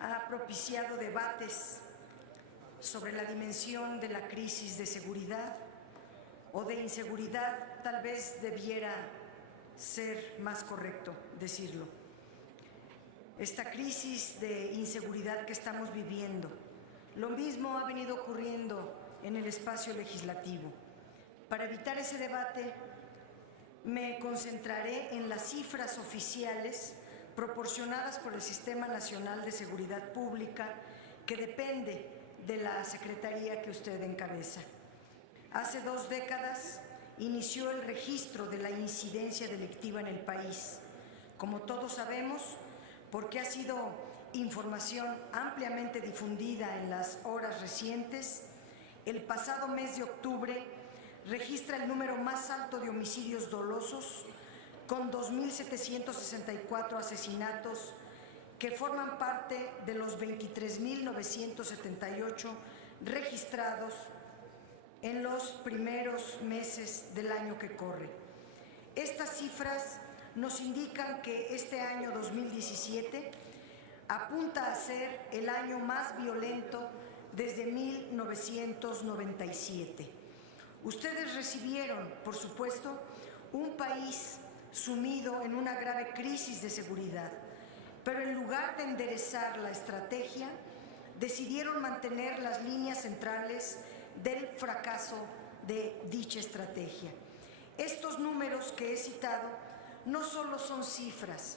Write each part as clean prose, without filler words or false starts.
ha propiciado debates sobre la dimensión de la crisis de seguridad o de inseguridad, tal vez debiera ser más correcto decirlo. Esta crisis de inseguridad que estamos viviendo, lo mismo ha venido ocurriendo en el espacio legislativo. Para evitar ese debate, me concentraré en las cifras oficiales proporcionadas por el Sistema Nacional de Seguridad Pública, que depende de la Secretaría que usted encabeza. Hace 2 décadas inició el registro de la incidencia delictiva en el país. Como todos sabemos, porque ha sido información ampliamente difundida en las horas recientes, el pasado mes de octubre registra el número más alto de homicidios dolosos, con 2.764 asesinatos que forman parte de los 23.978 registrados en los primeros meses del año que corre. Estas cifras nos indican que este año 2017 apunta a ser el año más violento desde 1997. Ustedes recibieron, por supuesto, un país sumido en una grave crisis de seguridad, pero en lugar de enderezar la estrategia, decidieron mantener las líneas centrales del fracaso de dicha estrategia. Estos números que he citado no solo son cifras,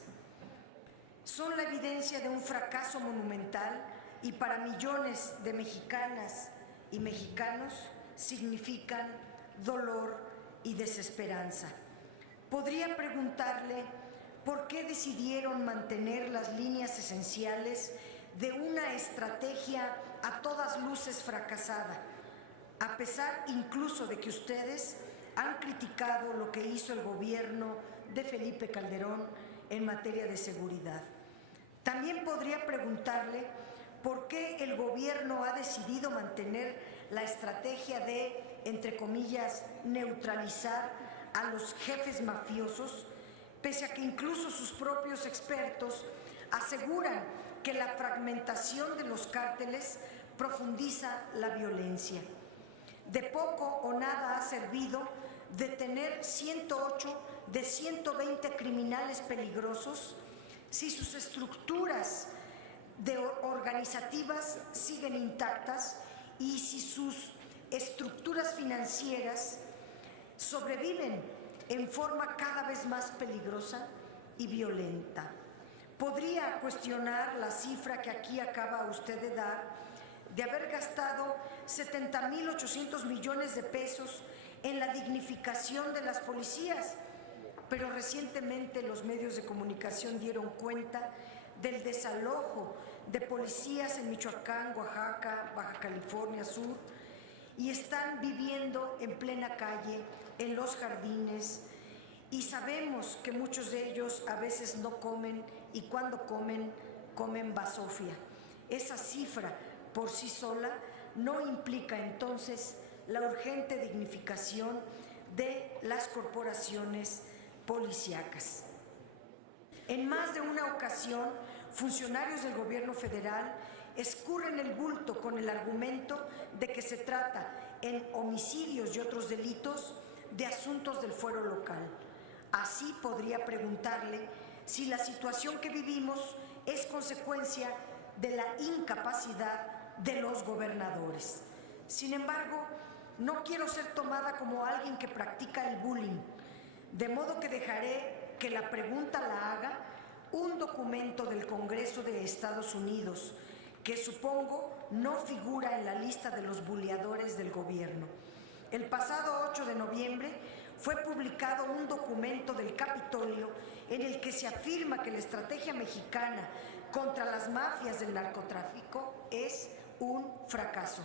son la evidencia de un fracaso monumental y para millones de mexicanas y mexicanos significan dolor y desesperanza. Podría preguntarle por qué decidieron mantener las líneas esenciales de una estrategia a todas luces fracasada, a pesar incluso de que ustedes han criticado lo que hizo el gobierno de Felipe Calderón en materia de seguridad. También podría preguntarle por qué el gobierno ha decidido mantener la estrategia de, entre comillas, neutralizar a los jefes mafiosos, pese a que incluso sus propios expertos aseguran que la fragmentación de los cárteles profundiza la violencia. De poco o nada ha servido detener 108 de 120 criminales peligrosos si sus estructuras organizativas siguen intactas y si sus estructuras financieras sobreviven en forma cada vez más peligrosa y violenta. Podría cuestionar la cifra que aquí acaba usted de dar, de haber gastado 70.800 millones de pesos en la dignificación de las policías, pero recientemente los medios de comunicación dieron cuenta del desalojo de policías en Michoacán, Oaxaca, Baja California Sur, y están viviendo en plena calle, en los jardines, y sabemos que muchos de ellos a veces no comen, y cuando comen, comen basofia. Esa cifra por sí sola no implica entonces la urgente dignificación de las corporaciones policíacas. En más de una ocasión, funcionarios del gobierno federal escurren el bulto con el argumento de que se trata, en homicidios y otros delitos, de asuntos del fuero local. Así podría preguntarle si la situación que vivimos es consecuencia de la incapacidad de los gobernadores. Sin embargo, no quiero ser tomada como alguien que practica el bullying, de modo que dejaré que la pregunta la haga un documento del Congreso de Estados Unidos, que supongo no figura en la lista de los buleadores del gobierno. El pasado 8 de noviembre fue publicado un documento del Capitolio en el que se afirma que la estrategia mexicana contra las mafias del narcotráfico es un fracaso.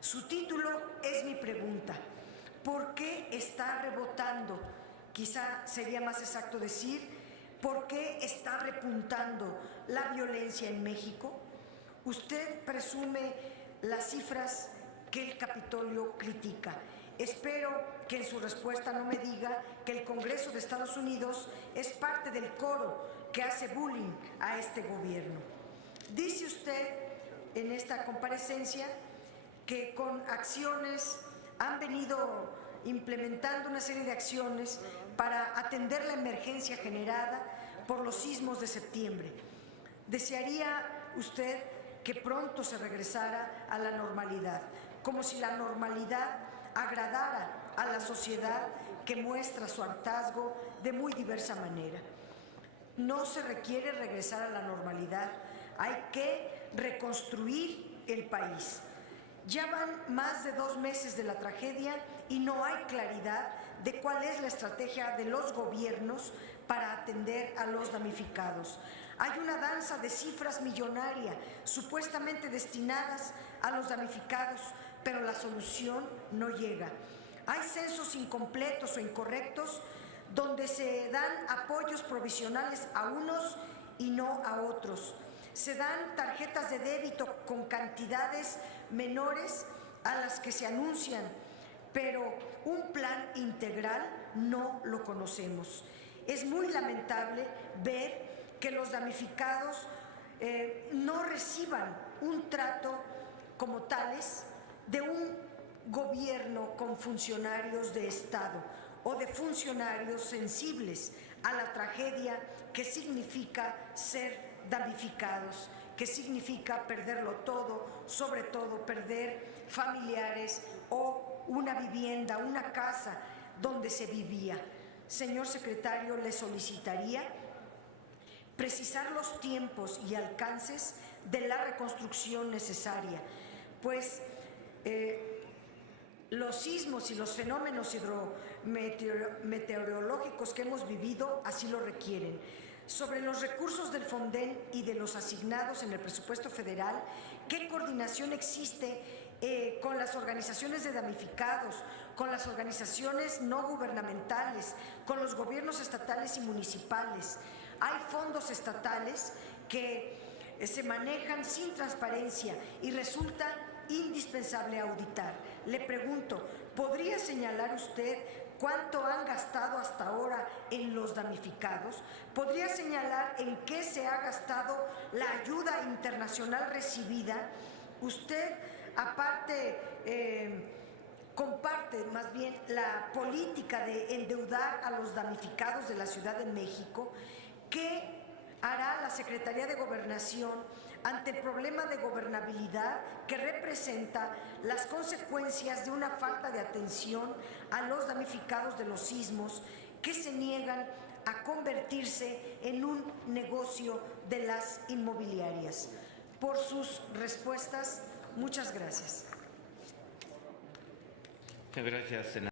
Su título es mi pregunta: ¿por qué está rebotando? Quizá sería más exacto decir, ¿por qué está repuntando la violencia en México? Usted presume las cifras que el Capitolio critica. Espero que en su respuesta no me diga que el Congreso de Estados Unidos es parte del coro que hace bullying a este gobierno. Dice usted en esta comparecencia que con acciones han venido implementando una serie de acciones para atender la emergencia generada por los sismos de septiembre. ¿Desearía usted que pronto se regresara a la normalidad, como si la normalidad agradara a la sociedad que muestra su hartazgo de muy diversa manera? No se requiere regresar a la normalidad, hay que reconstruir el país. Ya van más de 2 meses de la tragedia y no hay claridad de cuál es la estrategia de los gobiernos para atender a los damnificados. Hay una danza de cifras millonaria supuestamente destinadas a los damnificados, pero la solución no llega. Hay censos incompletos o incorrectos donde se dan apoyos provisionales a unos y no a otros. Se dan tarjetas de débito con cantidades menores a las que se anuncian, pero un plan integral no lo conocemos. Es muy lamentable ver que los damnificados no reciban un trato como tales de un gobierno con funcionarios de Estado o de funcionarios sensibles a la tragedia que significa ser damnificados, que significa perderlo todo, sobre todo perder familiares o una vivienda, una casa donde se vivía. Señor secretario, le solicitaría precisar los tiempos y alcances de la reconstrucción necesaria, pues los sismos y los fenómenos meteorológicos que hemos vivido así lo requieren. Sobre los recursos del Fonden y de los asignados en el presupuesto federal, ¿qué coordinación existe con las organizaciones de damnificados, con las organizaciones no gubernamentales, con los gobiernos estatales y municipales? Hay fondos estatales que se manejan sin transparencia y resulta indispensable auditar. Le pregunto, ¿podría señalar usted cuánto han gastado hasta ahora en los damnificados? ¿Podría señalar en qué se ha gastado la ayuda internacional recibida? Usted, aparte, comparte más bien la política de endeudar a los damnificados de la Ciudad de México. ¿Qué hará la Secretaría de Gobernación ante el problema de gobernabilidad que representa las consecuencias de una falta de atención a los damnificados de los sismos que se niegan a convertirse en un negocio de las inmobiliarias? Por sus respuestas, muchas gracias. Muchas gracias, senadora.